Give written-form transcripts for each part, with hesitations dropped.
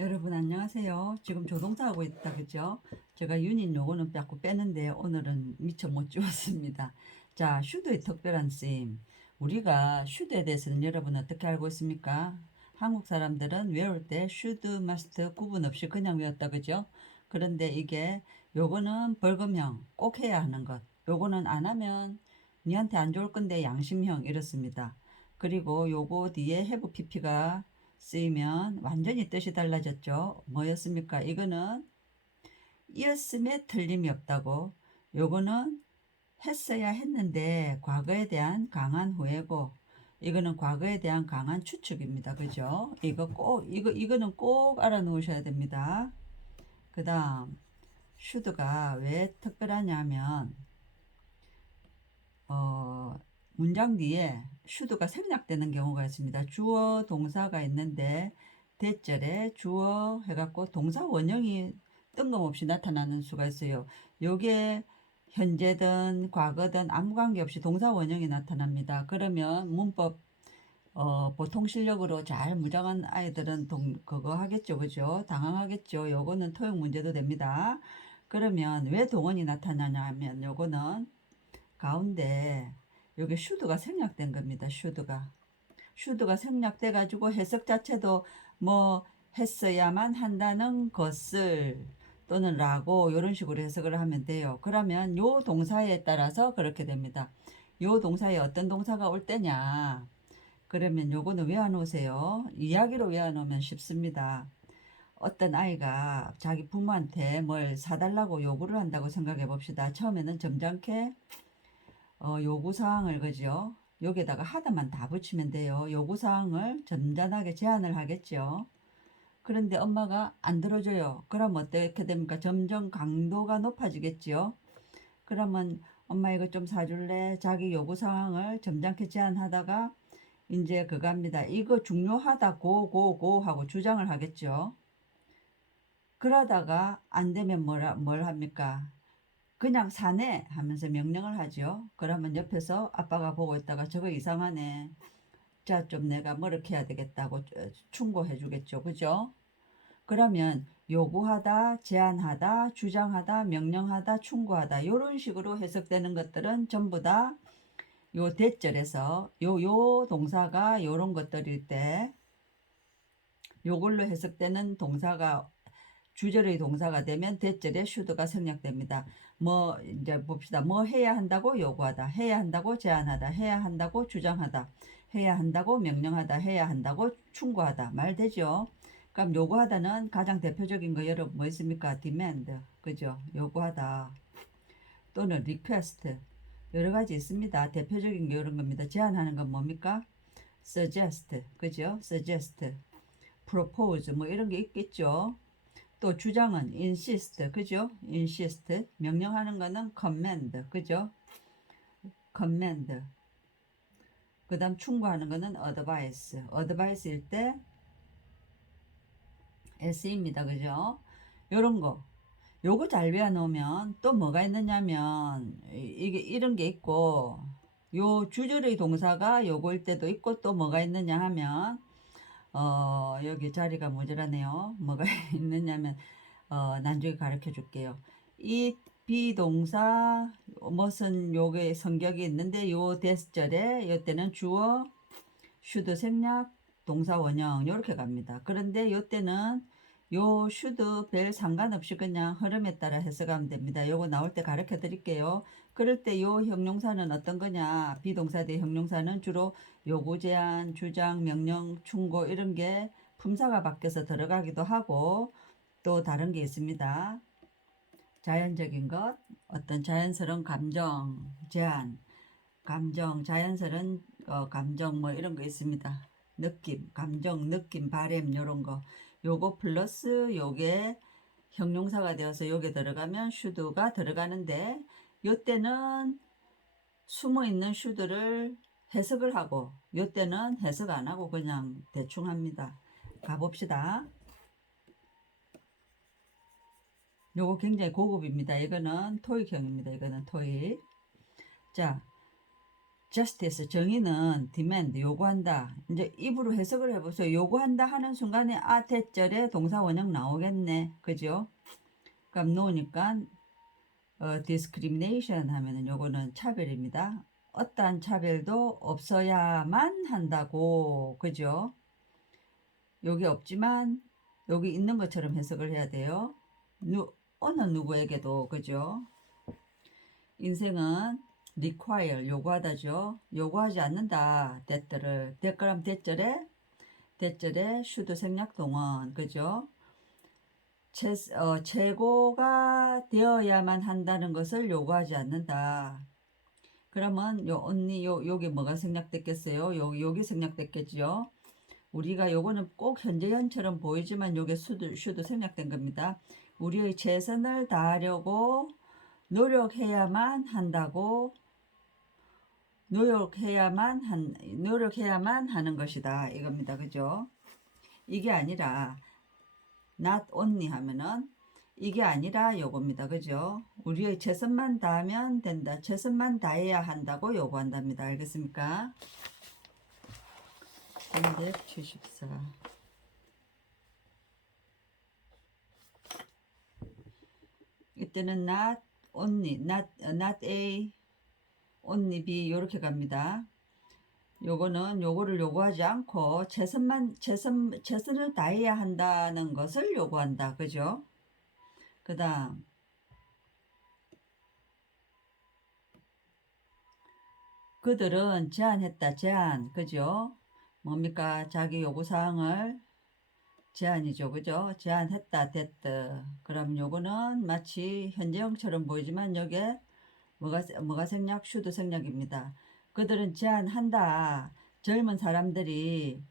여러분 안녕하세요. 지금 조동사 하고 있다 그죠? 제가 유닛 요거는 자꾸 빼는데 오늘은 미처 못 지웠습니다. 자, 슈드의 특별한 쓰임. 우리가 슈드에 대해서는 여러분 어떻게 알고 있습니까? 한국 사람들은 외울 때 슈드, 머스트 구분 없이 그냥 외웠다 그죠? 그런데 이게 요거는 벌금형 꼭 해야 하는 것. 요거는 안 하면 니한테 안 좋을 건데 양심형 이렇습니다. 그리고 요거 뒤에 have pp가 쓰이면 완전히 뜻이 달라졌죠. 뭐였습니까? 이거는 이었음에 틀림이 없다고. 요거는 했어야 했는데 과거에 대한 강한 후회고, 이거는 과거에 대한 강한 추측입니다. 그죠? 이거는 꼭 알아놓으셔야 됩니다. 그 다음, 슈드가 왜 특별하냐면, 문장 뒤에 슈드가 생략되는 경우가 있습니다. 주어, 동사가 있는데 대절에 주어 해갖고 동사 원형이 뜬금없이 나타나는 수가 있어요. 요게 현재든 과거든 아무 관계없이 동사 원형이 나타납니다. 그러면 문법 보통 실력으로 잘 무장한 아이들은 그거 하겠죠. 그죠? 당황하겠죠. 요거는 토익 문제도 됩니다. 그러면 왜 동원이 나타나냐 하면 요거는 가운데 여기 슈드가 생략된 겁니다. 슈드가 생략돼 가지고 해석 자체도 뭐 했어야만 한다는 것을 또는 라고 이런 식으로 해석을 하면 돼요. 그러면 요 동사에 따라서 그렇게 됩니다. 요 동사에 어떤 동사가 올 때냐, 그러면 요거는 외워놓으세요. 이야기로 외워놓으면 쉽습니다. 어떤 아이가 자기 부모한테 뭘 사달라고 요구를 한다고 생각해 봅시다. 처음에는 점잖게 요구사항을 그죠? 여기에다가 하다만 다 붙이면 돼요. 요구사항을 점잖하게 제안을 하겠죠. 그런데 엄마가 안 들어줘요. 그럼 어떻게 됩니까? 점점 강도가 높아지겠지요. 그러면 엄마 이거 좀 사줄래? 자기 요구사항을 점잖게 제안하다가 이제 그겁니다. 이거 중요하다 하고 주장을 하겠죠. 그러다가 안 되면 뭘 합니까? 그냥 사내 하면서 명령을 하죠. 그러면 옆에서 아빠가 보고 있다가 저거 이상하네. 자, 좀 내가 뭐렇게 해야 되겠다고 충고해 주겠죠. 그죠? 그러면 요구하다, 제안하다, 주장하다, 명령하다, 충고하다 요런 식으로 해석되는 것들은 전부 다 요 대절에서 요 동사가 요런 것들일 때 요걸로 해석되는 동사가 주절의 동사가 되면 대절에 슈드가 생략됩니다. 뭐 이제 봅시다. 뭐 해야 한다고 요구하다, 해야 한다고 제안하다, 해야 한다고 주장하다, 해야 한다고 명령하다, 해야 한다고 충고하다. 말 되죠? 그럼 요구하다는 가장 대표적인 거 여러분 뭐 있습니까? demand, 그죠? 요구하다 또는 request 여러 가지 있습니다. 대표적인 게 이런 겁니다. 제안하는 건 뭡니까? suggest, 그죠? suggest, propose 뭐 이런 게 있겠죠. 또 주장은 insist, 그죠? insist. 명령하는 거는 command, 그죠? command. 그 다음 충고하는 거는 advice. advice일 때 s입니다. 그죠? 요런 거. 요거 잘 외워놓으면 또 뭐가 있느냐면 이게 이런 게 있고 요 주절의 동사가 요거일 때도 있고 또 뭐가 있느냐 하면 여기 자리가 모자라네요. 뭐가 있느냐면 나중에 가르쳐 줄게요. 이 비동사 무슨 요게 성격이 있는데 요 대절에 요때는 주어 슈드 생략 동사 원형 요렇게 갑니다. 그런데 요때는 요 슈드 별 상관없이 그냥 흐름에 따라 해석하면 됩니다. 요거 나올 때 가르쳐 드릴게요. 그럴 때 요 형용사는 어떤 거냐? 비동사 대 형용사는 주로 요구 제한, 주장, 명령, 충고 이런 게 품사가 바뀌어서 들어가기도 하고 또 다른 게 있습니다. 자연적인 것, 어떤 자연스러운 감정, 제한, 감정, 자연스러운 감정 뭐 이런 거 있습니다. 느낌, 감정, 느낌, 바램 요런 거. 요거 플러스 요게 형용사가 되어서 요게 들어가면 슈드가 들어가는데 요때는 숨어 있는 슈드를 해석을 하고 요때는 해석 안 하고 그냥 대충 합니다. 가봅시다. 요거 굉장히 고급입니다. 이거는 토익형입니다. 이거는 토익. 자, justice 정의는 demand 요구한다. 이제 입으로 해석을 해보세요. 요구한다 하는 순간에 아 대절에 동사 원형 나오겠네. 그죠? 그럼 no니까 discrimination 하면은 요거는 차별입니다. 어떠한 차별도 없어야만 한다고. 그죠? 여기 없지만 여기 있는 것처럼 해석을 해야 돼요. 어느 누구에게도. 그죠? 인생은 require 요구하다죠. 요구하지 않는다. that를 그럼 대절에 should 생략 동원. 그죠? 최고가 되어야만 한다는 것을 요구하지 않는다. 그러면 여기 뭐가 생략됐겠어요? 여기 생략됐겠죠? 우리가 요거는 꼭 현재현처럼 보이지만 요게 should 생략된 겁니다. 우리의 최선을 다하려고 노력해야만 한다고. 노력해야만 하는 것이다. 이겁니다. 그죠? 이게 아니라 not only 하면은 이게 아니라 요겁니다. 그죠? 우리의 최선만 다하면 된다. 최선만 다해야 한다고 요구한답니다. 알겠습니까? 374. 이때는 not only, not A, only B 요렇게 갑니다. 요거는 요거를 요구하지 않고 최선을 다해야 한다는 것을 요구한다. 그죠? 그 다음 그들은 제안했다. 제안. 그죠? 뭡니까? 자기 요구사항을 제안이죠. 그죠? 제안했다. 됐다. 그럼 요거는 마치 현재형처럼 보이지만 여기에 뭐가 생략? 슈드 생략입니다. 그들은 제안한다. 젊은 사람들이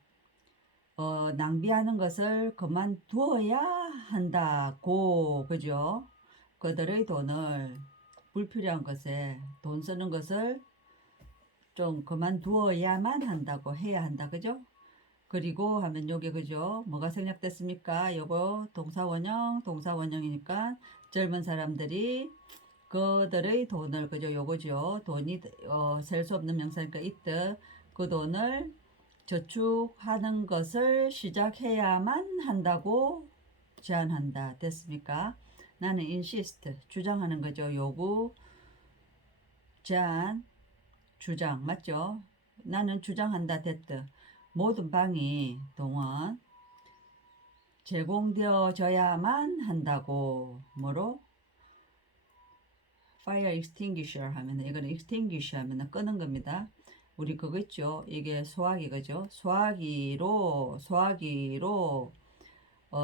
낭비하는 것을 그만두어야 한다고. 그죠? 그들의 돈을 불필요한 것에 돈 쓰는 것을 좀 그만두어야만 한다고. 해야 한다. 그죠? 그리고 하면 요게 그죠? 뭐가 생략됐습니까? 요거 동사원형이니까 젊은 사람들이 그들의 돈을. 그죠? 요거죠. 돈이 셀 수 없는 명사니까 있듯 그 돈을 저축하는 것을 시작해야만 한다고 제안한다. 됐습니까? 나는 insist 주장하는 거죠. 요구, 제안, 주장 맞죠? 나는 주장한다. 됐듯 모든 방이 동원 제공되어져야만 한다고. 뭐로? fire extinguisher 하면 이거는 extinguish 하면 끄는 겁니다. 우리 그거 있죠. 이게 소화기. 그죠? 소화기로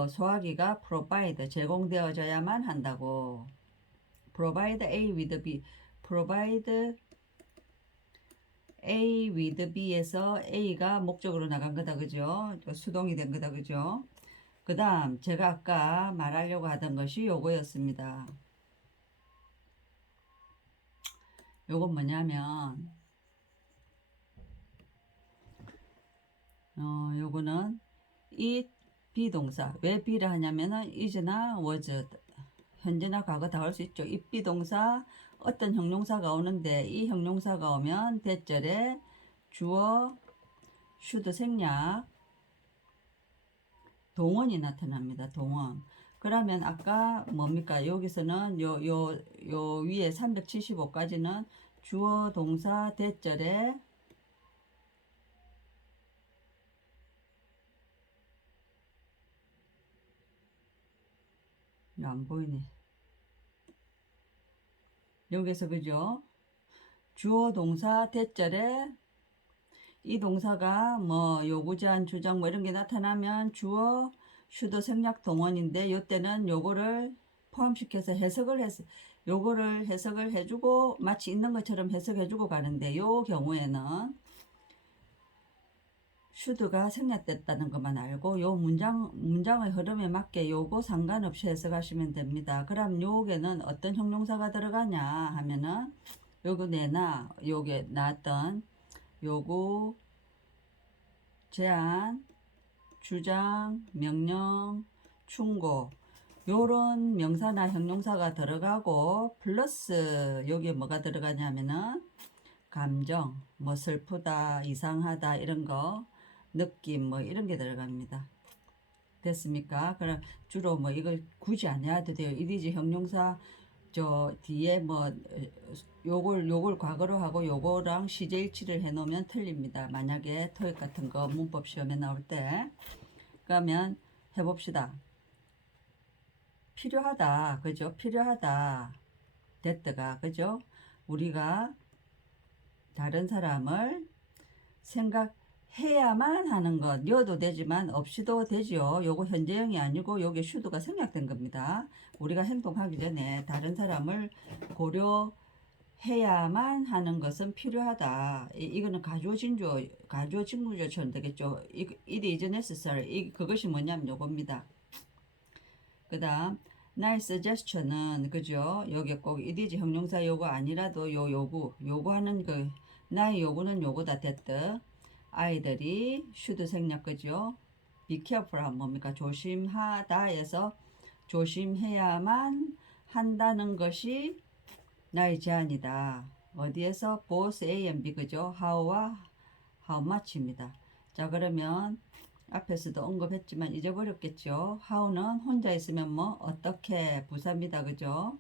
소화기가 provide 제공되어져야만 한다고. provide A with B. provide A with B에서 A가 목적으로 나간 거다. 그죠? 수동이 된 거다. 그죠? 그 다음 제가 아까 말하려고 하던 것이 요거였습니다. 요건 뭐냐면 요거는 이 비동사. 왜 B를 하냐면은 is나 was 현재나 과거 다 할 수 있죠. 이 비동사 어떤 형용사가 오는데 이 형용사가 오면 대절에 주어 should 생략 동원이 나타납니다. 동원. 그러면 아까 뭡니까? 여기서는 요 위에 375까지는 주어 동사 대절에 안 보이네. 여기서 그죠? 주어 동사 대절에 이 동사가 뭐 요구 제한 주장 뭐 이런 게 나타나면 주어 should 생략 동원인데 요때는 요거를 포함시켜서 요거를 해석을 해주고 마치 있는 것처럼 해석해주고 가는데 요 경우에는 should가 생략됐다는 것만 알고 요 문장의 흐름에 맞게 요거 상관없이 해석하시면 됩니다. 그럼 요게는 어떤 형용사가 들어가냐 하면은 요거 내나 요게 나왔던 요구, 제안, 주장, 명령, 충고 요런 명사나 형용사가 들어가고 플러스 여기에 뭐가 들어가냐면은 감정, 뭐 슬프다, 이상하다 이런 거, 느낌 뭐 이런 게 들어갑니다. 됐습니까? 그럼 주로 뭐 이거 굳이 안 해도 돼요. 이디지 형용사 저 뒤에 뭐 요걸 과거로 하고 요거랑 시제 일치를 해 놓으면 틀립니다. 만약에 토익 같은 거 문법 시험에 나올 때. 그러면 해봅시다. 필요하다. 그죠? 필요하다. 됐다가 그죠? 우리가 다른 사람을 생각해야만 하는 것, 여도 되지만 없이도 되지요. 요거 현재형이 아니고 요게 슈드가 생략된 겁니다. 우리가 행동하기 전에 다른 사람을 고려해야만 하는 것은 필요하다. 이거는 가주어 직무조처럼 되겠죠. it is necessary. 그것이 뭐냐면 요겁니다. 그 다음 나의 suggestion은 그죠? 여기 꼭 it is 형용사 요구 아니라도 요구하는 그 나의 요구는 요거다 됐듯 아이들이 should 생략 그죠? be careful 하면 뭡니까? 조심하다에서 조심해야만 한다는 것이 나의 제안이다. 어디에서? both A and B 그죠? how와 how much입니다. 자 그러면 앞에서도 언급했지만 잊어버렸겠죠. how는 혼자 있으면 뭐 어떻게 부사입니다. 그죠?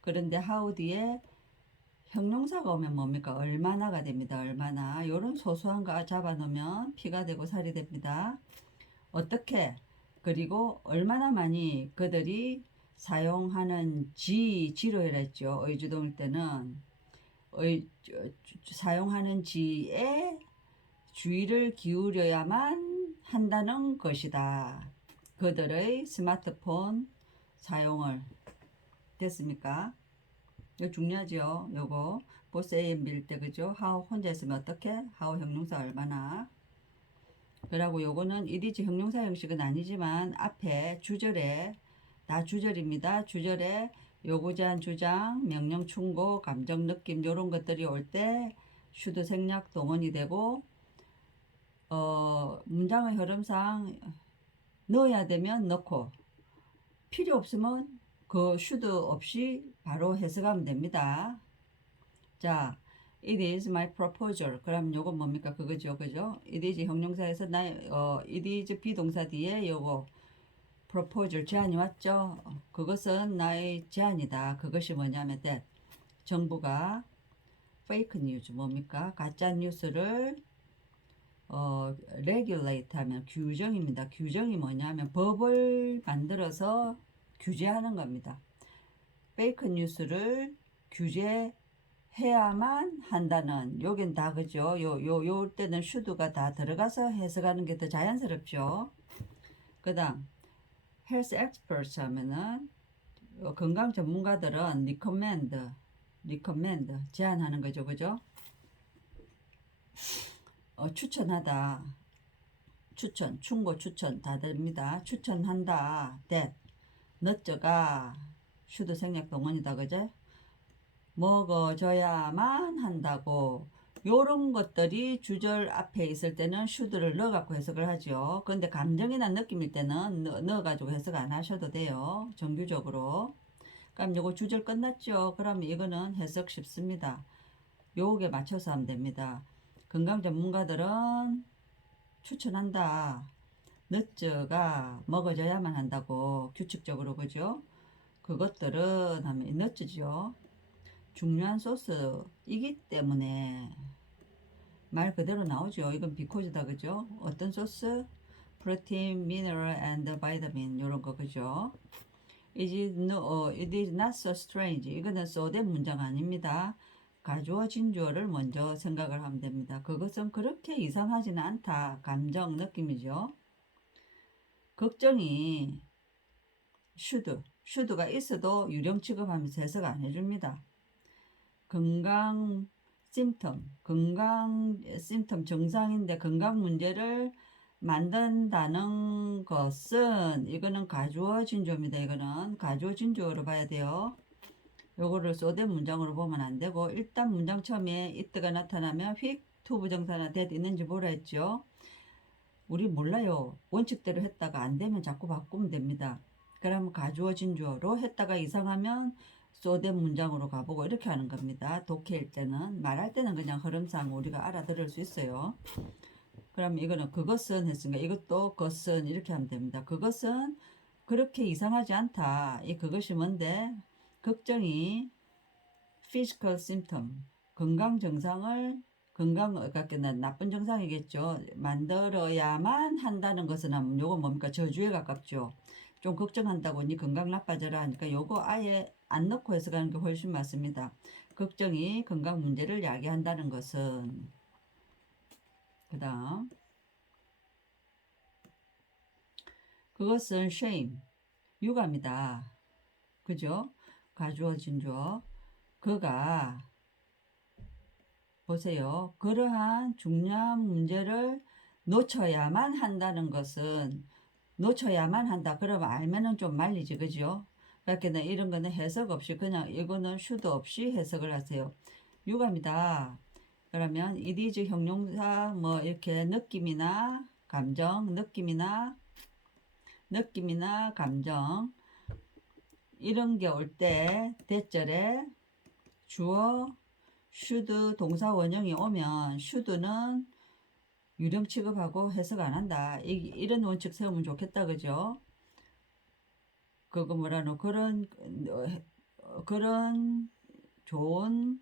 그런데 how 뒤에 형용사가 오면 뭡니까? 얼마나가 됩니다. 얼마나. 요런 소소한 거 잡아놓으면 피가 되고 살이 됩니다. 어떻게 그리고 얼마나 많이 그들이 사용하는지로 해라 했죠. 의주동일 때는 사용하는지에 주의를 기울여야만 한다는 것이다. 그들의 스마트폰 사용을. 됐습니까? 이거 중요하죠. 요거 보스 A&B일 때 그죠? how 혼자 있으면 어떻게? how 형용사 얼마나. 그리고 요거는 이디지 형용사 형식은 아니지만 앞에 주절에 다 주절입니다. 주절에 요구 제한 주장 명령 충고 감정 느낌 요런 것들이 올 때 슈드 생략 동원이 되고 문장의 흐름상 넣어야 되면 넣고 필요 없으면 그 슈드 없이 바로 해석하면 됩니다. 자, it is my proposal. 그럼 요거 뭡니까? 그거죠. 그죠? it is 형용사에서 it is 비동사 뒤에 요거 proposal 제안이 왔죠. 그것은 나의 제안이다. 그것이 뭐냐면 that 정부가 fake news 뭡니까? 가짜 뉴스를 regulate 하면 규정입니다. 규정이 뭐냐면 법을 만들어서 규제하는 겁니다. 페이크 뉴스를 규제해야만 한다는 요긴 다 그죠? 요 때는 should가 다 들어가서 해석하는 게 더 자연스럽죠. 그 다음 health experts 하면은 건강 전문가들은 recommend 제안하는 거죠. 그죠? 추천하다 추천 충고 추천 다 됩니다. 추천한다 that 너저가 슈드 생략 동원이다 그제? 먹어줘야만 한다고 요런 것들이 주절 앞에 있을 때는 슈드를 넣어갖고 해석을 하죠. 근데 감정이나 느낌일 때는 넣어가지고 해석 안 하셔도 돼요. 정규적으로. 그럼 요거 주절 끝났죠. 그럼 이거는 해석 쉽습니다. 요게 맞춰서 하면 됩니다. 건강 전문가들은 추천한다. 너츠가 먹어줘야만 한다고 규칙적으로 그죠? 그것들은 하면 너츠죠. 중요한 소스이기 때문에 말 그대로 나오죠. 이건 비코즈다 그죠? 어떤 소스? 프로틴, 미네랄, and 바이타민 이런 거 그죠? it is not so strange. 이거는 소된 문장 아닙니다. 가주어 진주어를 먼저 생각을 하면 됩니다. 그것은 그렇게 이상하지는 않다. 감정 느낌이죠. 걱정이 슈드가 있어도 유령 취급하면서 해석 안 해줍니다. 건강 심텀 증상인데 건강 문제를 만든다는 것은 이거는 가주어 진주어입니다. 이거는 가주어 진주어로 봐야 돼요. 요거를 쏘된 문장으로 보면 안 되고 일단 문장 처음에 it가 나타나면 휙 to 부정사나 that 있는지 보라 했죠. 우리 몰라요. 원칙대로 했다가 안 되면 자꾸 바꾸면 됩니다. 그러면 가주어 진주어로 했다가 이상하면 쏘된 문장으로 가보고 이렇게 하는 겁니다. 독해일 때는. 말할 때는 그냥 흐름상 우리가 알아들을 수 있어요. 그럼 이거는 그것은 했으니까 이것도 것은 이렇게 하면 됩니다. 그것은 그렇게 이상하지 않다. 이 그것이 뭔데? 걱정이 physical symptom, 건강 증상을 그러니까 나쁜 증상이겠죠. 만들어야만 한다는 것은 요거 뭡니까? 저주에 가깝죠. 좀 걱정한다고 니 건강 나빠져라 하니까 요거 아예 안 넣고 해석하는 게 훨씬 맞습니다. 걱정이 건강 문제를 야기한다는 것은. 그 다음 그것은 shame, 유감이다. 그죠? 가주어진 주어. 그가 보세요. 그러한 중요한 문제를 놓쳐야만 한다는 것은 놓쳐야만 한다. 그러면 알면은 좀 말리지. 그죠? 그러니까 이런 거는 해석 없이 그냥 이거는 should 없이 해석을 하세요. 유감이다. 그러면 it is 형용사 뭐 이렇게 느낌이나 감정, 느낌이나 감정 이런 게 올 때 대절에 주어 should 동사 원형이 오면 should는 유령 취급하고 해석 안 한다. 이런 원칙 세우면 좋겠다. 그죠? 그거 뭐라노 그런 좋은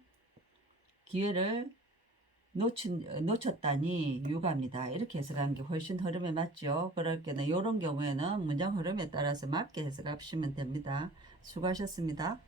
기회를 놓쳤다니 유감이다. 이렇게 해석하는 게 훨씬 흐름에 맞죠. 그렇게는 이런 경우에는 문장 흐름에 따라서 맞게 해석하시면 됩니다. 수고하셨습니다.